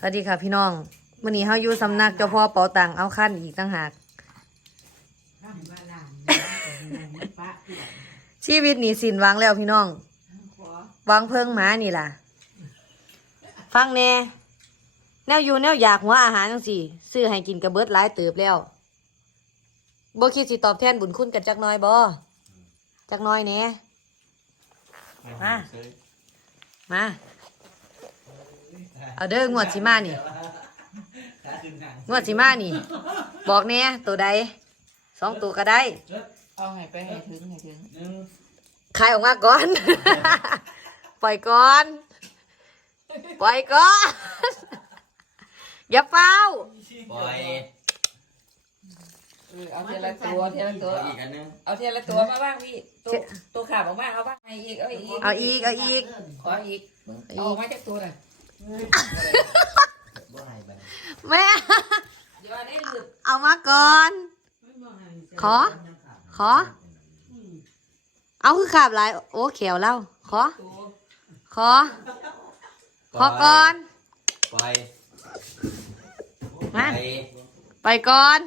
สวัสดีค่ะพี่น้องวันนี้เฮาอยู่สำนักเจ้าพ่อเป๋าตังเอาขั้นอีกตั้งหากข้ามว่าลานนะแต่ปะเพื่อนชีวิตนี่สินหวังแล้วพี่น้องขอวางเพิงหมานี่ล่ะ ฟังแน่แนวอยู่แนวอยากหัวอาหารจังสี่ซื้อให้กินกระเบิดหลายเติบแล้วบ่คิดสิตอบแทนบุญคุณกันจักหน้อยบ่จักหน้อยแหน่มามา เอาเด้องวดสิมานี่งวดสิมานี่ บอกแน่ตัวใดสองตัวก็ได้ เอาให้ไปให้ถึงให้ถึงขายออกมาก่อน ปล่อยก่อน ปล่อยก่อน อย่าเฝ้าปล่อยเออเอาเทละตัวเทละตัวเอาอีกอันนึงเอาเทละตัวมาบ้างพี่ตัวตัวขาบออกมาเอาบ้างให้อีกเอาอีกเอาอีกเอาอีกขออีกเอาออกมาจากตัวหน่อยบ่ให้บัด แม่เดี๋ยวอันนี้หลุดเอามาก่อน ขอ ขอ เอาคือขาบหลาย โอ้เขียวเล่าขอตัวขอ ขอก่อนปล่อยมาไปไปก่อน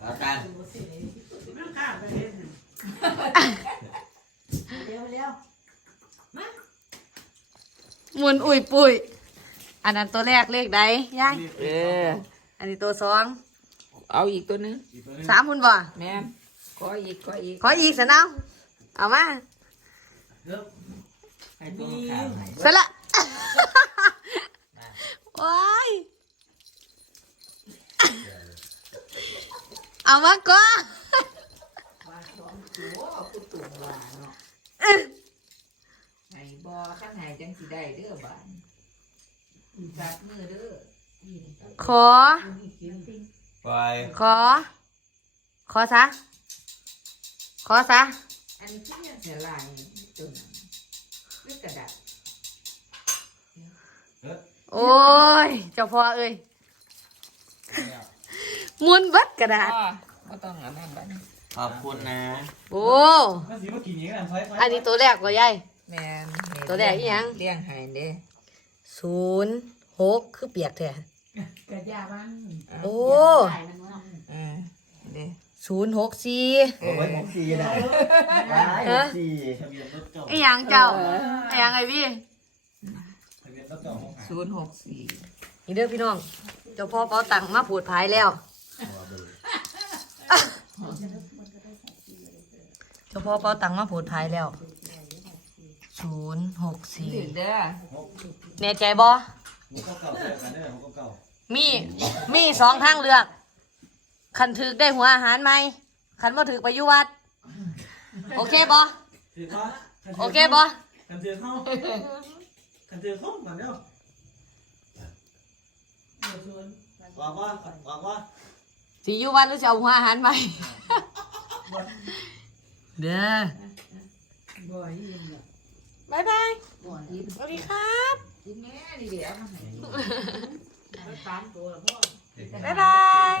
เอาตัง หมุนอุ่ยปุยอันนั้นตัวแรกเลขใดยายเออ อันนี้ตัวสองเอาอีกตัวนึงสามคุณบ่แม่ขออีกขออีกขออีกสนเอาเอามาให้ตัวข้าวให้เสร็จละว้ายเอามาก่อน บอขั้นไหนจังสิได้เด้อบานจัดมือเด้อขอปล่อยขอ ขอซะ ขอซะ อันนี้ที่ยังเสียลายตัวนั้นเลือกกระดาษโอ้ย เจ้าพ่อเอ้ยหมุนเบัดกระดาษอ๋อก็ต้องอันนั้นบ้านขอบคุณนะ โอ้มันสิมากินอย่างนั้นไฟไฟอันนี้ตัวแรกก็ยาย แม่นตัวแรกอีหยัง เลี้ยงให้เด้ศูนย์หกคือเปียกแท้กระยาบ้านโอ้อ่าเด้ศูนย์หกสี่เอาไว้ผมสี่ได้ได้ฮะสี่ทะเบียนรถเก่าไอ้หยังเจ้าไอ้หยังไอ้พี่ทะเบียนรถเก่าของหาศูนย์หกสี่นี่เด้อพี่น้อง เจ้าพ่อเป๋าตังค์มาผูดพายแล้ว เจ้าพ่อเป๋าตังค์มาผูดพายแล้ว ศูนย์หกสี่ถึงเด้อแน่ใจบ่หมูเก่าเก่าเจอกันเด้อหมูเก่ามี มีสองทางเลือก คันถึกได้หัวอาหารไหม คันว่าถึกไปอยุวัด โอเคบ่ถือเขาโอเคบ่กันถือเขากันถือเขามันเดียวบอกว่าบอกว่าสิอยุวัดหรือจะเอาหัวอาหารไหม เด้อ บ่อยยินแบบ บายบายบ่อยยินสวัสดีครับยินแม่นี่เดี๋ยวเอามาให้ตามตัวละพ่อ บ๊ายบาย